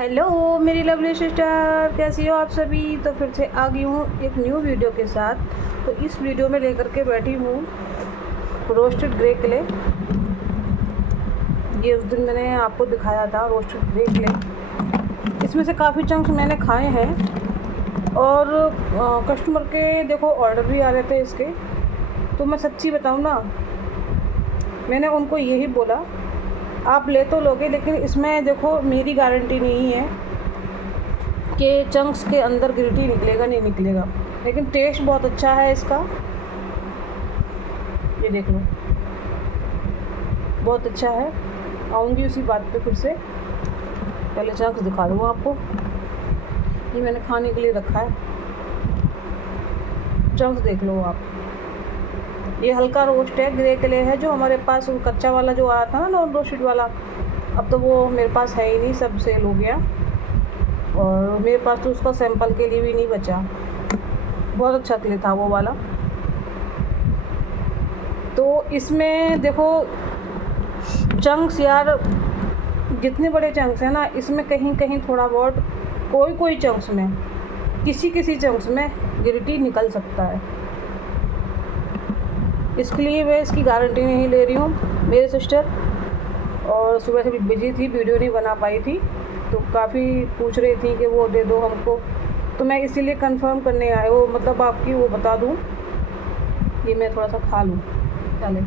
Hello मेरी lovely sister, कैसी हो आप सभी। तो फिर से आ गई हूँ एक न्यू वीडियो के साथ। तो इस वीडियो में लेकर के बैठी हूँ रोस्टेड ग्रे क्ले। ये उस दिन मैंने आपको दिखाया था रोस्टेड ग्रे क्ले। इसमें से काफ़ी चंक्स मैंने खाए हैं और कस्टमर के देखो ऑर्डर भी आ रहे थे इसके। तो मैं सच्ची बताऊँ ना, मैंने उनको यही बोला आप ले तो लोगे, लेकिन इसमें देखो मेरी गारंटी नहीं है कि चंक्स के अंदर गिल्टी निकलेगा नहीं निकलेगा, लेकिन टेस्ट बहुत अच्छा है इसका। ये देख लो, बहुत अच्छा है। आऊँगी उसी बात पे फिर से। पहले चंक्स दिखा दूँ आपको। ये मैंने खाने के लिए रखा है। चंक्स देख लो आप। ये हल्का रोस्ट है, ग्रे क्ले है। जो हमारे पास कच्चा वाला जो आया था ना, नॉन रोस्टेड वाला, अब तो वो मेरे पास है ही नहीं, सब सेल हो गया। और मेरे पास तो उसका सैंपल के लिए भी नहीं बचा। बहुत अच्छा क्ले था वो वाला। तो इसमें देखो चंक्स यार, जितने बड़े चंक्स हैं ना, इसमें कहीं कहीं थोड़ा बहुत कोई चंक्स में, किसी चंक्स में गिल्टी निकल सकता है। इसके लिए मैं इसकी गारंटी नहीं ले रही हूँ मेरे सिस्टर। और सुबह से भी बिजी थी, वीडियो नहीं बना पाई थी, तो काफ़ी पूछ रही थी कि वो दे दो हमको। तो मैं इसीलिए कंफर्म करने आए, वो मतलब आपकी वो बता दूँ। ये मैं थोड़ा सा खा लूँ चले।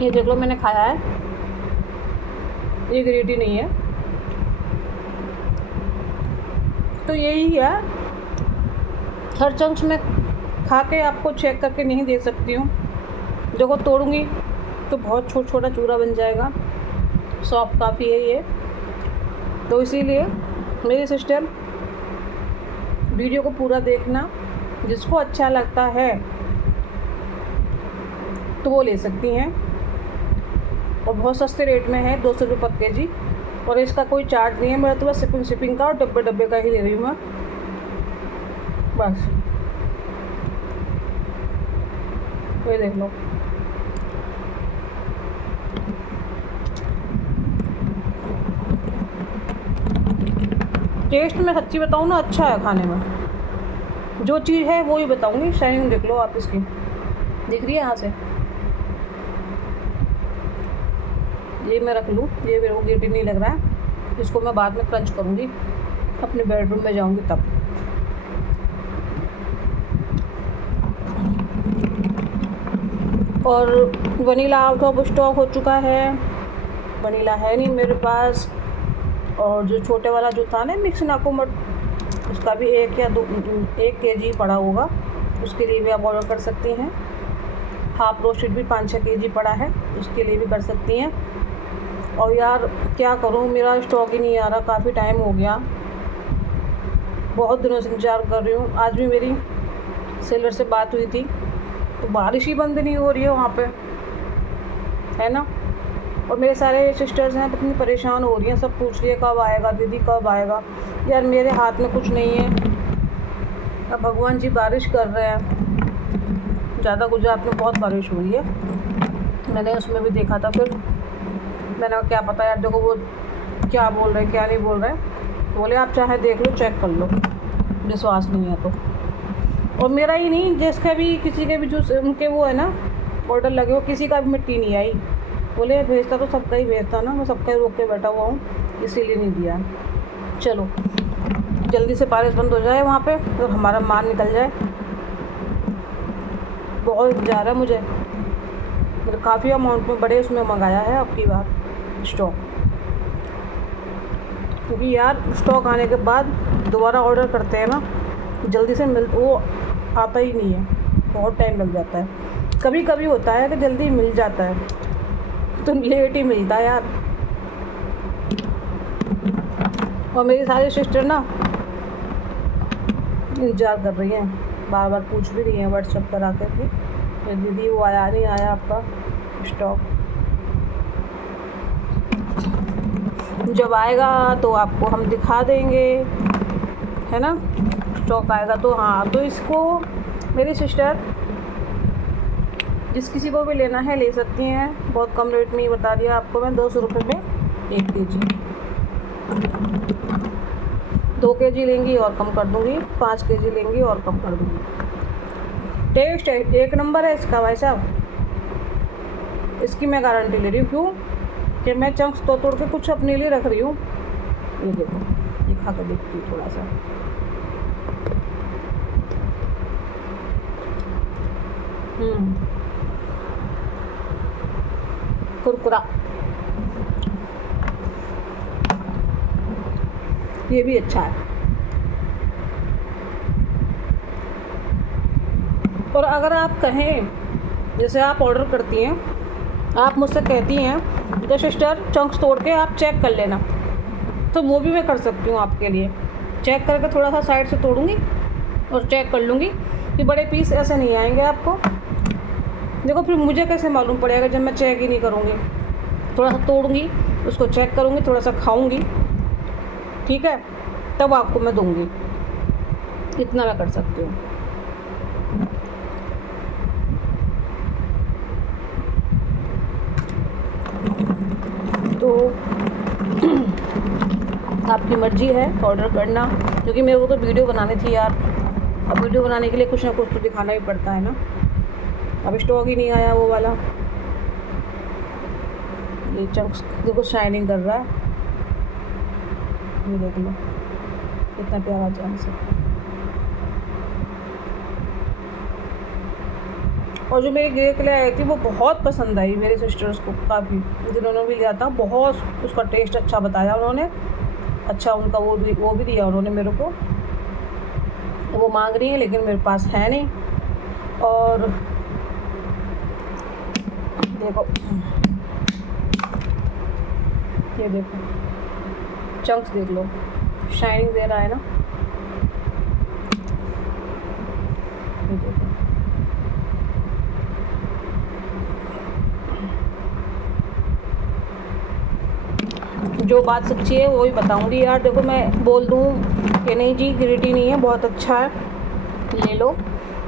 ये देख लो, मैंने खाया है। ये गिल्टी नहीं है। तो यही है, हर चंक्स में खा के आपको चेक करके नहीं दे सकती हूँ। देखो तोड़ूंगी तो बहुत छोटा चूरा बन जाएगा। सॉफ्ट काफ़ी है ये। तो इसीलिए मेरी सिस्टर, वीडियो को पूरा देखना। जिसको अच्छा लगता है तो वो ले सकती हैं। और बहुत सस्ते रेट में है, 200 रुपये पर केजी। और इसका कोई चार्ज नहीं है मेरा, तो बस शिपिंग का और डब्बे का ही ले रही हूँ मैं बस। तो ये देख लो, टेस्ट में सच्ची बताऊँ ना, अच्छा है खाने में। जो चीज़ है वो ही बताऊँगी। शाइनिंग देख लो आप इसकी, दिख रही है यहाँ से। ये मैं रख लूँ, ये मेरे को गिल्टी नहीं लग रहा है। इसको मैं बाद में क्रंच करूँगी, अपने बेडरूम में जाऊँगी तब। और वनीला आउट ऑफ स्टॉक हो चुका है, वनीला है नहीं मेरे पास। और जो छोटे वाला जो था ना मिक्स नाकोमट, उसका भी 1 केजी पड़ा होगा, उसके लिए भी आप ऑर्डर कर सकती हैं। हाफ रोस्टेड भी 5-6 केजी पड़ा है, उसके लिए भी कर सकती हैं। और यार क्या करूँ, मेरा स्टॉक ही नहीं आ रहा, काफ़ी टाइम हो गया, बहुत दिनों से इंतज़ार कर रही हूँ। आज भी मेरी सेलर से बात हुई थी, तो बारिश ही बंद नहीं हो रही है वहाँ पे, है ना। और मेरे सारे सिस्टर्स हैं, इतनी परेशान हो रही हैं, सब पूछ रही है कब आएगा दीदी, कब आएगा। यार मेरे हाथ में कुछ नहीं है, अब भगवान जी बारिश कर रहे हैं। ज़्यादा गुजरात में बहुत बारिश हुई है, मैंने उसमें भी देखा था। फिर मैंने कहा क्या पता यार, देखो वो क्या बोल रहे हैं क्या नहीं बोल रहे हैं। बोले आप चाहे देख लो, चेक कर लो, विश्वास नहीं है तो। और मेरा ही नहीं, जिसका भी किसी के भी जो उनके वो है ना ऑर्डर लगे हो, किसी का भी मिट्टी नहीं आई। बोले भेजता तो सबका ही भेजता ना, मैं सबका ही रोक के बैठा हुआ हूँ, इसीलिए नहीं दिया। चलो जल्दी से बारिश बंद हो जाए वहाँ पे, तो हमारा माल निकल जाए। बहुत जा रहा है मुझे, मतलब काफ़ी अमाउंट में बड़े उसमें मंगाया है अब की बार स्टॉक। क्योंकि यार स्टॉक आने के बाद दोबारा ऑर्डर करते हैं ना, जल्दी से वो आता ही नहीं है, बहुत टाइम लग जाता है। कभी कभी होता है कि जल्दी मिल जाता है, तो लेट ही मिलता है यार। और मेरी सारी सिस्टर ना इंतज़ार कर रही हैं, बार बार पूछ भी रही हैं व्हाट्सएप पर आकर के दीदी वो आया नहीं आया आपका स्टॉक। जब आएगा तो आपको हम दिखा देंगे, है ना। स्टॉक आएगा तो हाँ, तो इसको मेरी सिस्टर जिस किसी को भी लेना है ले सकती हैं। बहुत कम रेट में ही बता दिया आपको मैं, 200 रुपये में 1 kg। 2 kg लेंगी और कम कर दूँगी, 5 kg लेंगी और कम कर दूँगी। टेस्ट एक नंबर है इसका भाई साहब, इसकी मैं गारंटी ले रही हूँ। क्यों कि मैं चंक्स तोड़ के कुछ अपने लिए रख रही हूँ। ये देखो, ये खा कर देखती हूँ थोड़ा सा। कुरकुरा, ये भी अच्छा है। और अगर आप कहें, जैसे आप ऑर्डर करती हैं, आप मुझसे कहती हैं कि सिस्टर चंक्स तोड़ के आप चेक कर लेना, तो वो भी मैं कर सकती हूँ आपके लिए। चेक करके थोड़ा सा साइड से तोड़ूंगी और चेक कर लूँगी कि बड़े पीस ऐसे नहीं आएंगे आपको। देखो फिर मुझे कैसे मालूम पड़ेगा जब मैं चेक ही नहीं करूँगी। थोड़ा सा तोड़ूंगी, उसको चेक करूँगी, थोड़ा सा खाऊंगी, ठीक है, तब आपको मैं दूँगी। इतना मैं कर सकती हूँ। तो आपकी मर्ज़ी है ऑर्डर करना, क्योंकि मेरे को तो वीडियो बनानी थी यार। अब वीडियो बनाने के लिए कुछ ना कुछ तो दिखाना भी पड़ता है ना। अब स्टॉक ही नहीं आया वो वाला। ये चंक्स देखो शाइनिंग कर रहा है, ये देख लो कितना प्यारा चंक्स है। और जो मेरी गिरे के लिए आई थी वो बहुत पसंद आई मेरे सिस्टर्स को काफ़ी, जिन्होंने भी लिया था। बहुत उसका टेस्ट अच्छा बताया उन्होंने, अच्छा उनका वो भी दिया उन्होंने मेरे को। वो मांग रही है लेकिन मेरे पास है नहीं। और देखो, ये देखो चंक्स देख लो, शाइनिंग दे रहा है ना। ये देखो, जो बात सच्ची है वो ही बताऊंगी यार। देखो मैं बोल दूँ कि नहीं जी गिरिटी नहीं है, बहुत अच्छा है, ले लो।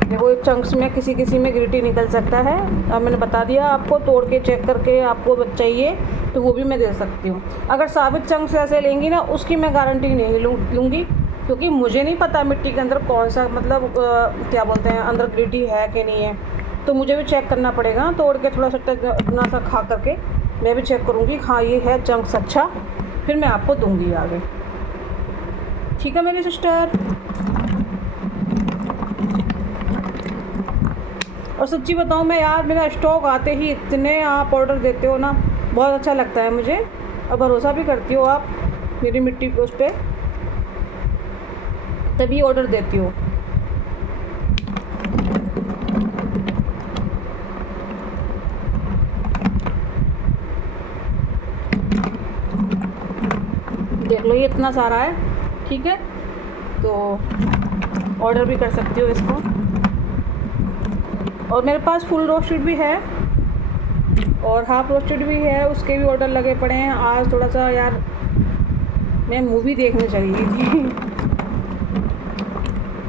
देखो चंक्स में किसी किसी में गिरिटी निकल सकता है। अब मैंने बता दिया आपको, तोड़ के चेक करके आपको चाहिए तो वो भी मैं दे सकती हूँ। अगर साबित चंक्स ऐसे लेंगी ना, उसकी मैं गारंटी नहीं लूँगी, क्योंकि मुझे नहीं पता मिट्टी के अंदर कौन सा मतलब क्या बोलते हैं, अंदर गिरिटी है कि नहीं है। तो मुझे भी चेक करना पड़ेगा, तोड़ के थोड़ा सा अपना सा खा करके मैं भी चेक करूँगी, हाँ ये है चंक्स अच्छा, फिर मैं आपको दूँगी आगे। ठीक है मेरी सिस्टर। और सच्ची बताऊँ मैं यार, मेरा स्टॉक आते ही इतने आप ऑर्डर देते हो ना, बहुत अच्छा लगता है मुझे। और भरोसा भी करती हो आप मेरी मिट्टी पे, उस पर तभी ऑर्डर देती हो। देख लो ये इतना सारा है, ठीक है, तो ऑर्डर भी कर सकती हो इसको। और मेरे पास फुल रोस्टेड भी है और हाफ रोस्टेड भी है, उसके भी ऑर्डर लगे पड़े हैं। आज थोड़ा सा यार मैं मूवी देखने चली गई थी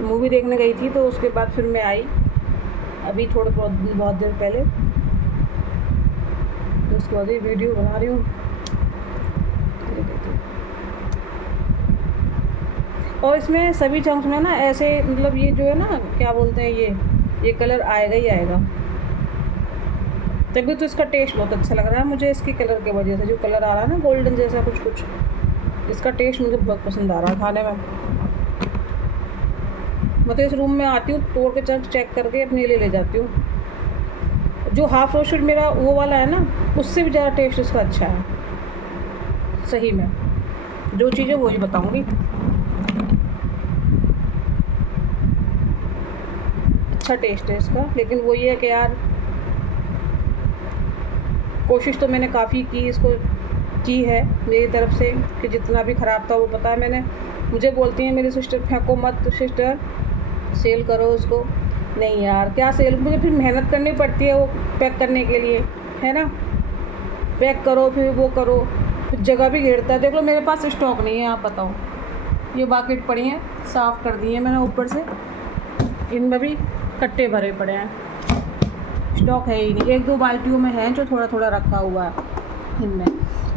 मूवी देखने गई थी, तो उसके बाद फिर मैं आई अभी बहुत देर पहले, तो उसके बाद ये वीडियो बना रही हूँ। और इसमें सभी चंक्स में ना ऐसे मतलब ये जो है ना, क्या बोलते हैं, ये कलर आएगा ही आएगा। तभी तो इसका टेस्ट बहुत अच्छा लग रहा है मुझे, इसके कलर की वजह से। जो कलर आ रहा है ना गोल्डन जैसा कुछ, इसका टेस्ट मुझे बहुत पसंद आ रहा है खाने में। मैं तो इस रूम में आती हूँ, तोड़ के चंक्स चेक करके अपने लिए ले जाती हूँ। जो हाफ रोस्टेड मेरा वो वाला है ना, उससे भी ज़्यादा टेस्ट इसका अच्छा है सही में। जो चीज़ें वही बताऊँगी। अच्छा टेस्ट है इसका, लेकिन वो ये है कि यार कोशिश तो मैंने काफ़ी की है मेरी तरफ से, कि जितना भी ख़राब था वो पता है मैंने। मुझे बोलती हैं मेरी सिस्टर, फेंको मत सिस्टर, सेल करो उसको। नहीं यार क्या सेल, मुझे फिर मेहनत करनी पड़ती है वो पैक करने के लिए, है ना। पैक करो फिर वो करो, जगह भी घेरता है। देख लो मेरे पास स्टॉक नहीं है, आप बताओ। ये बाकेट पड़ी हैं, साफ़ कर दिए मैंने ऊपर से, इनमें भी कट्टे भरे पड़े हैं, स्टॉक है ही नहीं। 1-2 बाल्टियों में है जो थोड़ा थोड़ा रखा हुआ है इनमें।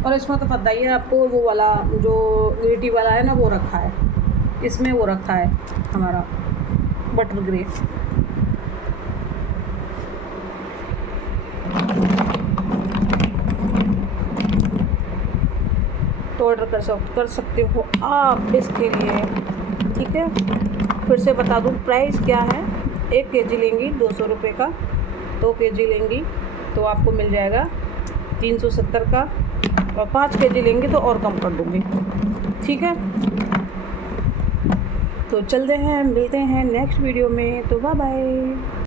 और इसमें तो पता ही है आपको, वो वाला जो ग्रेटी वाला है ना वो रखा है, इसमें वो रखा है हमारा बटर ग्रेप। तो ऑर्डर कर सकते हो आप इसके लिए, ठीक है। फिर से बता दूँ प्राइस क्या है। 1 केजी लेंगी 200 रुपये का, 2 केजी लेंगी तो आपको मिल जाएगा 370 का, और 5 केजी लेंगे तो और कम कर दूँगी, ठीक है। तो चलते हैं, मिलते हैं नेक्स्ट वीडियो में, तो बाय बाय।